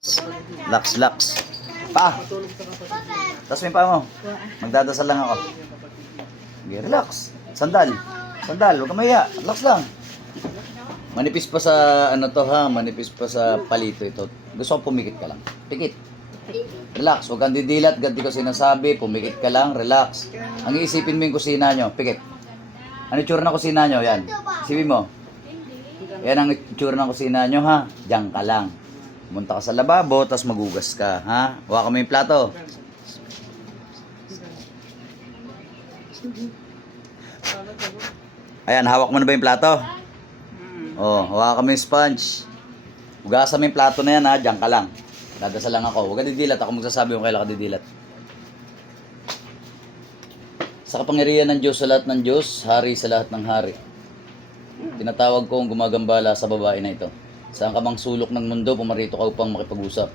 Lax, lax. Pa. Tapos may pa mo. Magdadasal lang ako. Okay, relax. Sandal. Sandal, huwag ka mahiya. Relax lang. Manipis pa sa ano to ha, manipis pa sa palito ito. Gusto ko pumikit ka lang. Pikit. Relax, huwag kang didilat, ganti ko sinasabi, pumikit ka lang, relax. Ang iisipin mo yung kusina nyo, pikit. Ano itsura ng kusina nyo? Yan. Isipin mo. Yan ang itsura ng kusina nyo ha. Diyan ka lang. Pumunta ka sa lababo, tapos magugas ka, ha? Hawakan mo yung plato. Ayan, hawak mo na ba yung plato? Oh, hawakan mo yung sponge. Hugasan mo yung plato na yan, ha? Diyan ka lang. Dadasal lang ako. Huwag ka didilat. Ako magsasabi kung kailan ka didilat. Sa kapangyarihan ng Diyos sa lahat ng Diyos, hari sa lahat ng hari. Tinatawag ko ang gumagambala sa babae na ito. Saan ka mang sulok ng mundo, pumarito ka upang makipag-usap.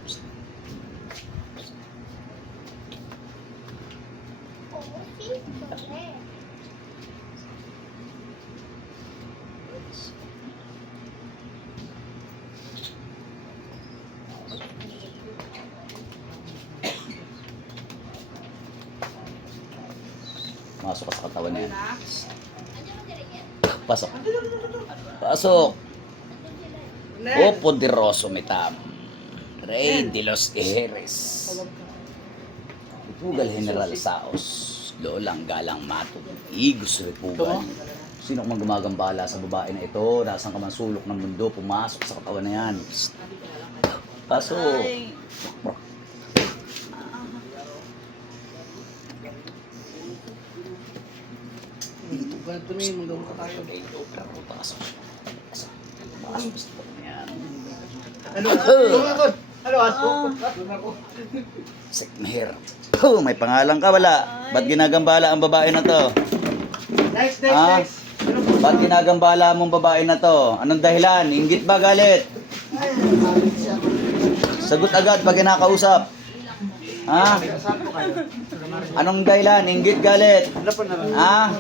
Masok ka sa katawan niya. Pasok. Pasok. O poderoso metam. Rey de los Ejeres. Ipugal General Saos. Lolang Galang Mato. Igos Repugal. Sino mang gumagambala sa babae na ito? Nasaan ka man sulok ng mundo? Pumasok sa katawan na yan. Pasok. Ganito na yung magawin ka tayo. Ito, pero pasok. Pasok sa katawan na yan. Ano? Ano? Ano? Sekmer. Oh, may pangalan ka wala. Ba't ginagambala ang babae na to? Next. Ba't ginagambala mong babae na to? Anong dahilan? Inggit ba, galit? Sagot agad pag kinakausap. Ha? Anong dahilan? Inggit, galit? Ha?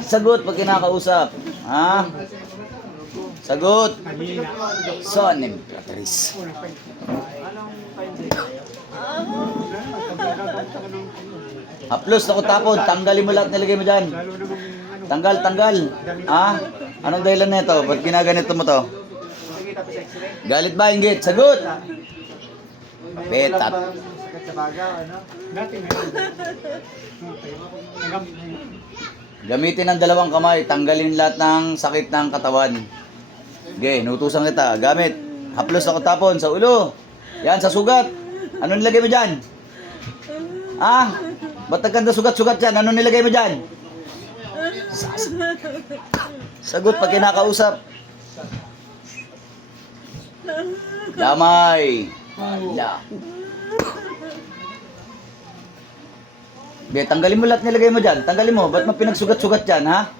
Sagot pag kinakausap. Ha? Sagot. Son Imperatrice. Haplos na ko tapon. Tanggalin mo lahat nilagay mo dyan. Tanggal. Ha? Anong dahilan nito? Ba't ginaganito mo to? Galit ba, inggit? Sagot. Papetat. Gamitin ang dalawang kamay. Tanggalin lahat ng sakit ng katawan. Okay, nutusan kita. Gamit. Haplos na ko tapon sa ulo. Yan, sa sugat. Ano nilagay mo dyan? Ah? Ba't nagkanda sugat-sugat yan? Ano nilagay mo dyan? Sagot pag kinakausap. Damay. Hala. Be, tanggalin mo lahat nilagay mo dyan. Tanggalin mo. Ba't mo pinagsugat-sugat yan, ha?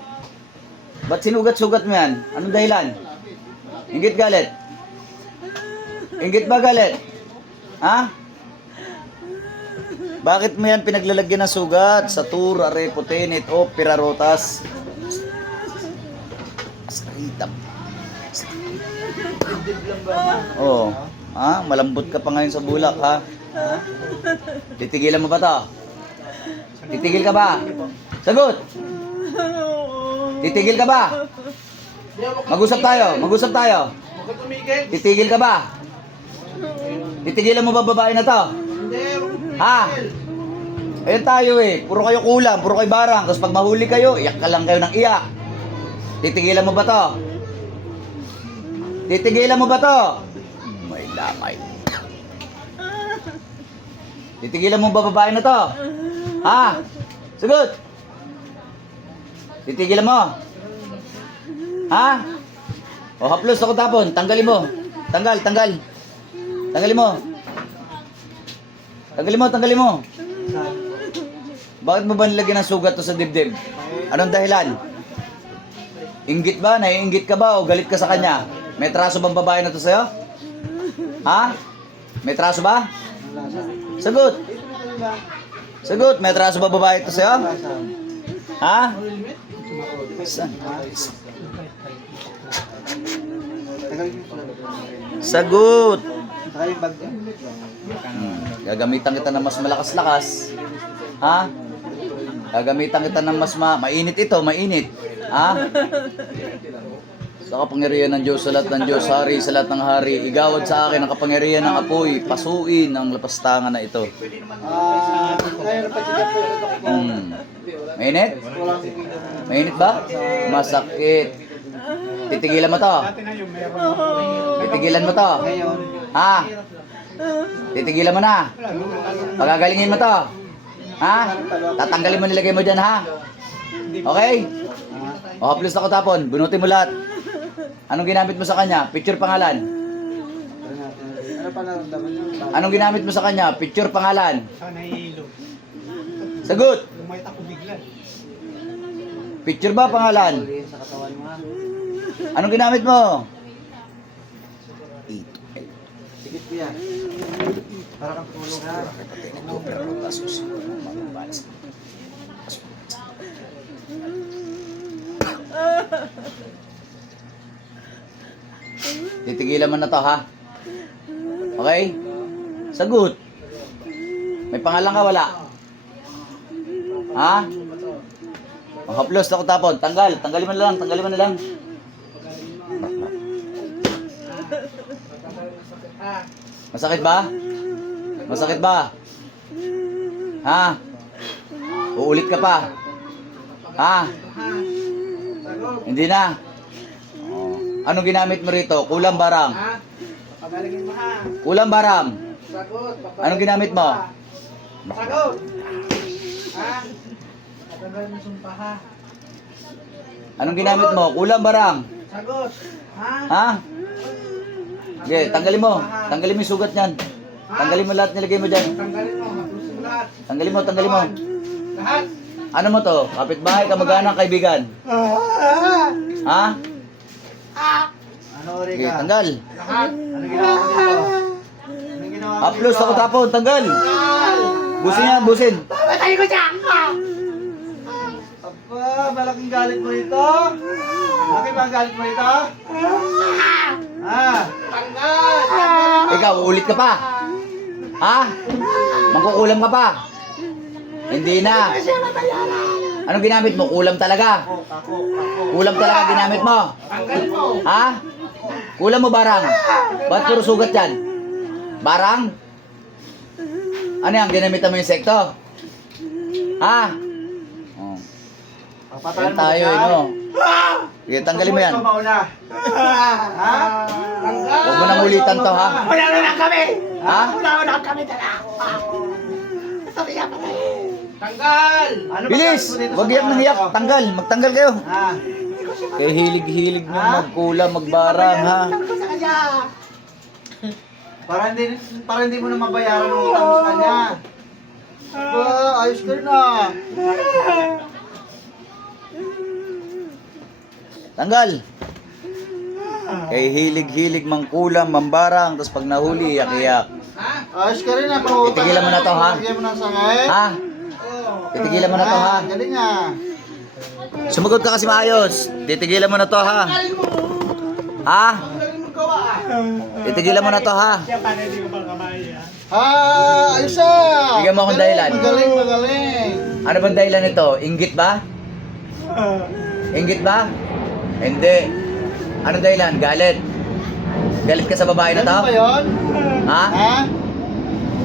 Ba't sinugat-sugat mo yan? Anong dahilan? Inggit, galit? Inggit ba, galit? Ha? Bakit mo yan pinaglalagyan ng sugat? Satur, arepotenit, o pirarotas. Askaritam. Oh, ha? Malambot ka pa ngayon sa bulak, ha? Titigilan mo ba to? Titigil ka ba? Sagot! Titigil ka ba? Mag-usap tayo. Titigil ka ba? Titigilan mo ba babae na to? Ha? Ayun tayo eh. Puro kayo kulang, puro kayo barang. Tapos pag mahuli kayo, iyak ka lang kayo ng iyak. Titigilan mo ba to? Titigilan mo ba to? May lamay. Titigilan mo ba babae na to? Ha? Sagot! Titigilan mo? Ha? O haplos ako tapon. Tanggalin mo. Tanggalin mo. Tanggalin mo. Bakit mo ba nilagyan ng sugat to sa dibdib? Anong dahilan? Inggit ba? Naiinggit ka ba? O galit ka sa kanya? May traso bang babae na to sa'yo? Ha? May traso ba? Sagot, may traso ba babae to sa'yo? Ha? Saan? Sagot. Saka yung bag niya. Gagamitan kita ng mas malakas-lakas. Ha? Gagamitan kita ng mas mainit ito, mainit. Ha? Sa kapangyarihan ng Diyos, sa lahat ng Diyos, hari, sa lahat ng hari, igawad sa akin ang kapangyarihan ng apoy, pasuin ang lapastangan na ito. Kaya na pati po. Mainit? Mainit ba? Masakit. Titigilan mo to. Titigilan mo to. Ha? Titigilan mo na. Pagagalingin mo to. Ha? Tatanggalin mo, nilagay mo dyan, ha? Okay? O, haplos ako tapon. Bunutin mo lahat. Anong ginamit mo sa kanya? Picture pangalan. Ano pa naramdaman niyo? Anong ginamit mo sa kanya? Picture pangalan. Nahihilo. Sagot. Lumait ako bigla. Picture ba pangalan? Sa katawan mo. Anong ginamit mo? Sikit ko yan. Para kang tulog ha. Titigilan mo na to, ha? Okay? Sagot. May pangalan ka, wala? Ha? Haplos ako tapon. Tanggalin mo na lang, tanggalin mo na lang. Masakit ba? Masakit ba? Ha? Uulit ka pa? Ha? Hindi na. Anong ginamit mo rito? Kulang barang. Pagalingin mo ha. Kulang barang. Sagot. Anong ginamit mo? Sagot. Ha? Patagalin mo sumpa ha. Anong ginamit mo? Kulang barang. Sagot. Ha? Ha? Sige, tanggalin mo. Tanggalin mo yung sugat niyan. Tanggalin mo lahat, nilagay mo dyan. Tanggalin mo. Matusin mo lahat. Tanggalin mo, tanggalin mo. Lahat. Ano mo to? Kapitbahay, kamag-anak, kaibigan. Ha? Ano ori Sige, ka? tanggal. Lahat. Ano ginawa mo dito? Anong ginawa mo Upload dito? ako tapon, tanggal. Busin yan, busin. Patay ko siya! Aba, malaking galit mo rito? Malaki ba ang galit mo rito? Tanggal! Ikaw, uulit ka pa. Ha? Mangkukulam ka pa. Hindi na. Anong ginamit mo? Kulam talaga. Ako. Kulam talaga ginamit mo. Tanggal mo! Ha? Kulam mo barang. Ba't puro sugat yan? Barang? Ano yan? Ginamitan mo yung insekto? Ha? Oh. Papatayin Yan tayo, ba? no? Sige, tanggalin mo yan. Ikaw mauna. Ha? Tanggal! Huwag mo nang ulitan to, ha? Wala na kami! Ha? Wala na kami talaga! Tanggal! Ano ba Bilis! galit mo dito sa Huwag iyak pangalan nang iyak. ko? Tanggal. Magtanggal kayo. Ha? Kaya hilig-hilig nyo magkulam, magbarang, ha? Para hindi mo na mabayaran ang utang mo sa kanya. Aba, ayos ka rin ah. Tanggal. Kaya hilig-hilig mangkulam, mambarang, tapos pag nahuli, iyak-iyak. Ayos ka rin ah. Pangutang Titigilan mo na to, ha? Lagyan mo ng sangay. Ha? Titigilan mo na to, ha? Galing ah. Sumagot ka kasi maayos. Titigilan mo na to, ha? Ha? Titigilan mo na to, ha? Ayos ah. Bigyan mo akong dahilan. Magaling. Ano bang dahilan nito? Inggit ba? Inggit ba? Hindi. Anong dahilan? Galit. Galit ka sa babae na to? Ano ba yun? Ha? Ha?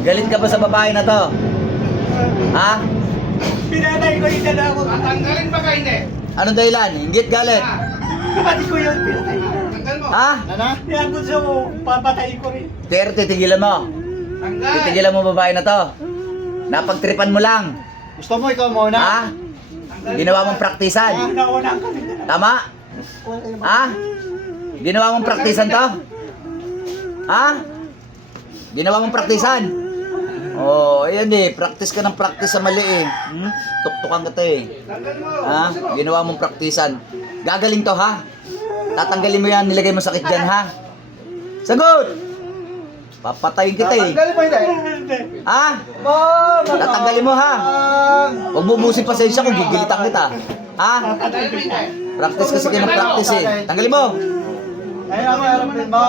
Galit ka ba sa babae na to? Ha? Pinatay ko yung dala ko. Tatanggalin ba kayo hindi? Anong dahilan? Inggit, galit. Kapatid ko yun, pinatay ko. Tanggal mo. Ha? Ano? Yan gusto mo, papatayin ko rin. Pero titigilan mo. Tanggal. Titigilan mo babae na to. Napagtripan mo lang. Gusto mo ikaw muna? Ha? Ginawa mong praktisan. Nauna ka rin. Tama? Ha? Ginawa mong praktisan to? Ha? Ginawa mong praktisan? Oh, ayan eh. Practice ka ng practice sa mali eh. Tuktukan ka to eh. Tanggal mo. Ha? Ginawa mong praktisan. Gagaling to ha? Tatanggalin mo yan, nilagay mo sakit dyan ha? Sagot! Papatayin kita eh. Tanggalin mo hindi. Ha? Tatanggalin mo ha? Huwag mo busin pasensya kung gigilitan kita. Ha? Tanggalin mo hindi. Practice kasi kayo ng practice eh. Tanggalin mo! Ayun ako, harapin mo.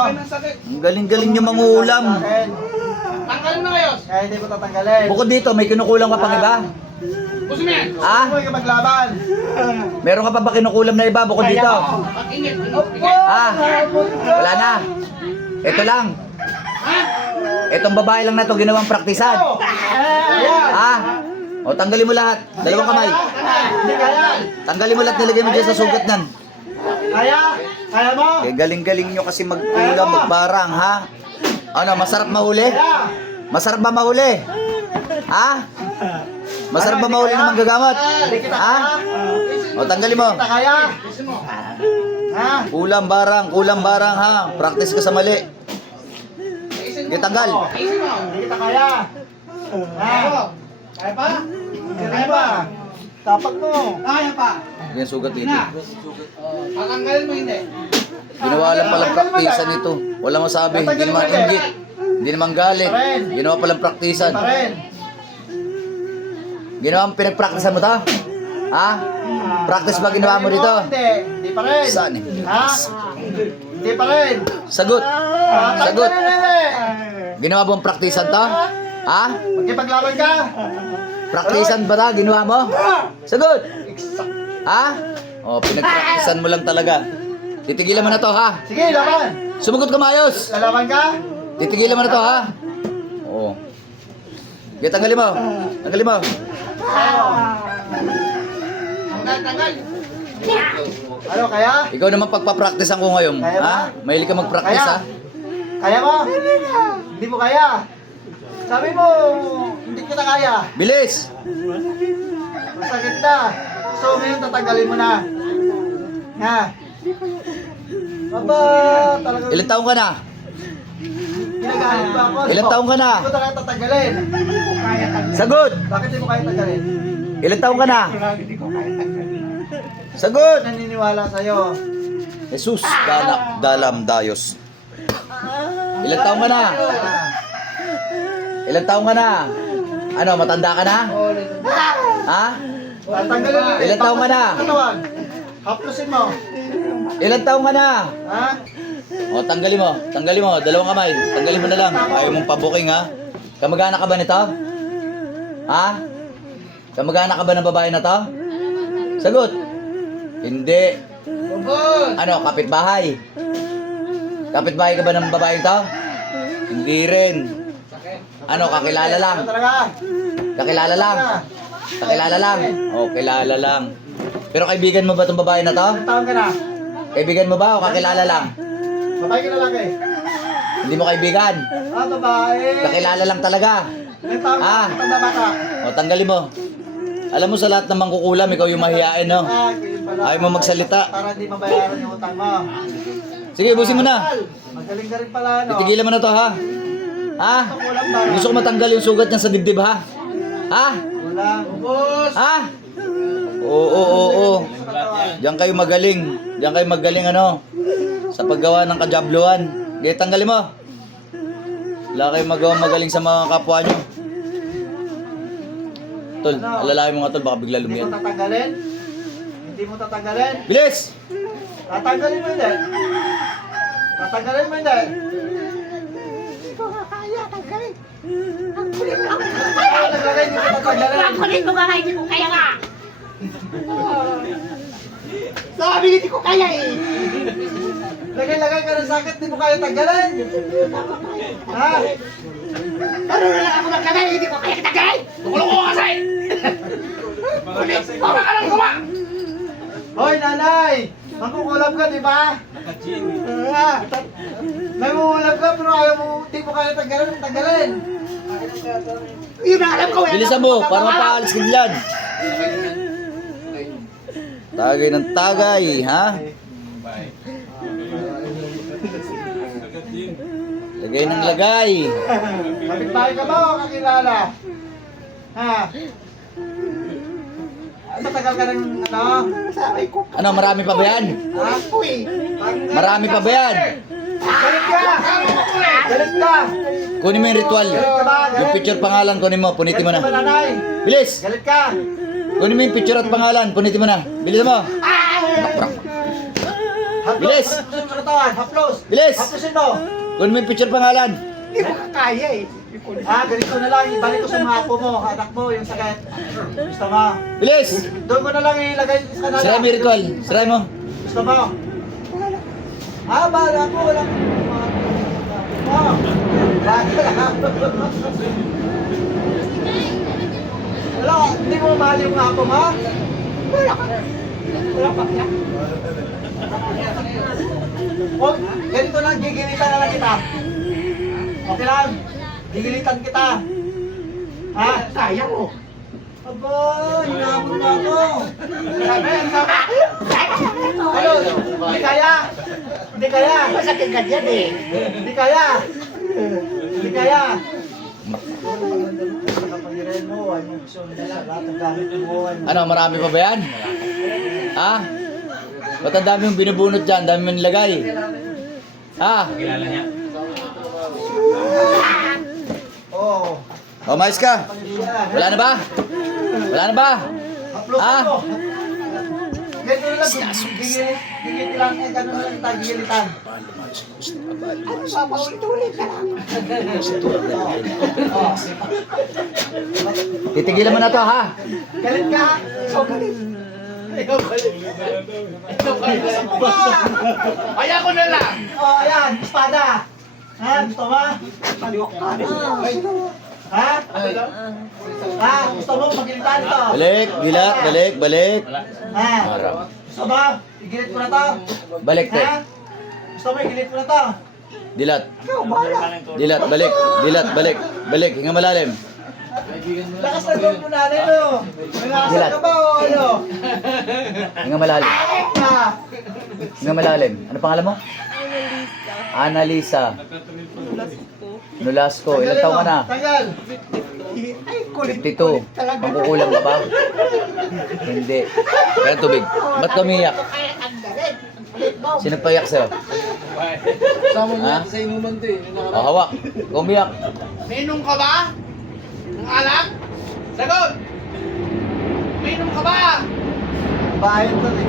Ang galing-galing nyo mangulam. Akin. Tanggalin mo ngayon. Kaya hindi ko tatanggalin. Bukod dito, may kinukulam ka pang iba? Pusin mo yan. Ah? Huwag ka maglaban. Meron ka pa ba kinukulam na iba bukod dito? Pag-init. Ah? Wala na. Ito lang. Itong babae lang na to ginawang praktisan. Ayan. Ah? O, tanggalin mo lahat. Dalawang kamay. Hindi kaya. Tanggalin mo lahat, nilagay mo dyan sa sugat nan. Kaya? Kaya mo? Eh, galing-galing nyo kasi magkulam, magbarang, ha? Ano, masarap mahuli? Kaya? Masarap ba mahuli? Ha? Masarap ba mahuli ng manggagamot? Hindi kita Ha? kaya. O, tanggalin mo. Kita kaya. Ha? Kulam barang, ha? Practice ka sa mali. Sige, tanggal. Hindi kita kaya. Ha? Kaya pa? Kaya ba? Tapak mo. Kaya pa. Yan, sugat dito. Paganggalin mo hindi. Ginawa lang palang praktisan ito. Walang masabi. Hindi naman inggit. Hindi naman galit. Ginawa palang praktisan. Pa rin. Ginawa ang pinagpraktisan mo to? Ha? Practice ba ginawa mo dito? Hindi. Hindi pa rin. Saan eh? Ha? Hindi pa rin. Sagot. Sagot. Tanggalin. Ginawa mo ang praktisan to? Ha? Magkipaglaban ka. Praktisan ba ta? Ginawa mo? Sagot. Ha? O, pinagpraktisan mo lang talaga. Titigilan mo na to, ha? Sige, laban. Sumagot ka maayos. Lalaban ka. Titigilan mo na to, ha? Oo. Sige, tanggalin mo. Tanggalin mo. Tanggal. Ano, kaya? Ikaw naman pagpapraktisan ko ngayon. Kaya ba? Ha? Mahilig ka magpraktis, Kaya? ha? Kaya mo? Hindi mo kaya. Sabi mo, hindi kita kaya. Bilis! Masakit na. So, ngayon tatanggalin mo na. Ha? Aba, talaga. Ilang taong ka na? Ginagalit ba ako? Ilang taong ka na? Hindi ko talaga tatanggalin. Sagot! Bakit hindi mo kaya tanggalin? Ilang taong ka na? Sagot! Naniniwala sa'yo. Jesus, dalam, dayos. Ilang taong ka na? Ilang taong ka na? Ano, matanda ka na? Ha? Tatanggalin mo. Ilang taong ka na? Katawan. Haplusin mo. Ilang taong ka na? Ha? O, tanggalin mo. Tanggalin mo. Dalawang kamay. Tanggalin mo na lang. Ayaw mong pabuking, ha? Kamag-anak ka ba nito? Ha? Kamag-anak ka ba ng babae na to? Sagot. Hindi. Ano, kapitbahay? Kapitbahay ka ba ng babae to? Hindi rin. Ano, kakilala lang? Ano talaga? Kakilala lang? Kakilala lang? O, kilala lang. Pero kaibigan mo ba itong babae na to? Ilang taon ka na? Kaibigan mo ba o kakilala lang? Babae ka lalaki? Hindi mo kaibigan? Ah, babae. Kakilala lang talaga. Ilang taon ka? Ah. Matanda ba ka? O, tanggalin mo. Alam mo sa lahat ng mangkukulam, ikaw yung mahihain, no? Ah, ganyan pala. Ayaw mo magsalita. Para hindi mabayaran yung utang mo. Sige, busin mo na. Magaling ka rin pala, no? Titigilan mo na to, ha? Ha? Kulang ba? Gusto ko matanggal yung sugat niya sa dibdib, ha? Ha? Kulang. Ha? Oo. Sa katawan. Diyan kayo magaling. Diyan kayo magaling, ano? Sa paggawa ng kajabluhan. Sige, tanggalin mo. Wala kayong magawa magaling sa mga kapwa nyo. Tol, alalahin mo nga tol, baka bigla Hindi mo lumiyan. tatanggalin? Hindi mo tatanggalin? Bilis! Tatanggalin mo hindi? Tatanggalin mo hindi? Ah, naglagay, hindi mo tatanggalin. Kunin mo nga, hindi ko kaya nga. Sabi, hindi ko kaya eh. Lagay-lagay ka ng sakit, hindi mo kaya tanggalin. Ha? Ano na lang ako magkagay, hindi ko kaya kitagay. Tulong ko kasi. Para ka lang gumawa. Hoy, nanay! Mangkukulab ka, di ba? Nangukulab ka, pero ayaw mo, hindi mo kaya tanggalin. Yun na alam ko eh. Bilisan mo, para mapaalis ka dyan. Tagay ng tagay, ha? Lagay ng lagay. Kapitbahay ka ba o kakilala? Ha? Matagal ka ng ano? Ano, marami pa ba yan? Ha? Marami pa ba yan? Galit ka! Galit ka! Kunin mo yung ritual. Yung picture pangalan, kunin mo, punitin mo Galit ka ba, na. nanay? Bilis! Galit ka! Kunin mo yung picture at pangalan, punitin mo na. Bilis mo. Haplos. Bilis. Hapusin mo sa katawan. Haplos. Bilis. Hapusin mo. Kunin mo yung picture pangalan. Hindi ko kaya eh. Ganito na lang. Ibalik ko sa mga apo mo. Anak mo, yung sakit. Gusto mo? Bilis. Doon ko na lang ilagay sa kanala. Saray mo yung ritual. Saray mo. Gusto mo? Bahala ko. Walang... Wala, hindi mo mahal yung apo mo? Wala pa kaya. Huwag, ganito lang, gigilitan na lang kita. Okay lang, gigilitan kita. Ha? Kaya mo. Aba, hinamon na ako. Sabi, sabi. Ano? Hindi kaya? Hindi kaya? Masakit ka dyan eh. Hindi kaya? Hindi kaya? Kapangyarihan mo, ay mo gusto mo sa lahat ng gamit mo. Ano, marami pa ba yan? Ha? Ba't ang dami yung binubunot dyan? Dami yung nilagay. Ha? Oo. O, mais ka. Wala na ba? Wala na ba? Haplosan mo. Ganito na lang, gigilitan lang, gano'n na lang tayo, gigilitan. Ano ba, paulit-ulit na lang. Titigilan mo na to, ha? Galit ka? So, galit. Kaya ko na lang. Oh, ayan, espada. Ha, gusto mo? Ha? Ha, gusto mo magilitan ito? Balik, dilat, balik, balik. Ha? Harap. Gusto mo? Igilit mo na to? Balik, te. Ha? Gusto mo igilit mo na to? Dilat. Dilat, balik. Dilat, balik. Balik, hinga malalim. Lakas na loob mo nanay, no? May nakasal ka ba o ano? Hinga malalim. Ha? Hinga malalim. Ano pangalan mo? Annalisa. Nolasco. Ilang taon ka na? Tagal. Ay, kulit. 52. Magkukulang ka ba? Hindi. Kaya tubig. Ba't ka umiyak? Kaya ang galit. Ang kulit mo. Sino payak sa'yo? Ha? Sa inuman to eh. O, hawak. Ikaw umiyak. Minom ka ba? Ng alak? Sagot! Minom ka ba? Bahay ito eh.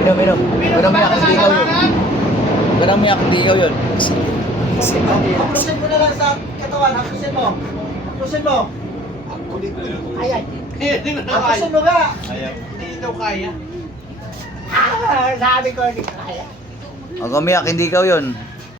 Minom, minom. Minom Huwag ka na ba umiyak. ng Hindi ikaw yun. alak? Huwag na umiyak. Hindi ikaw yun. Haplusin mo na lang sa katawan. Haplusin mo. Haplusin mo. Ang kulit mo. Kaya. Hindi na kaya. Haplusin mo nga. Hindi daw kaya. Sabi ko hindi kaya. Huwag umiyak. Hindi ikaw yun.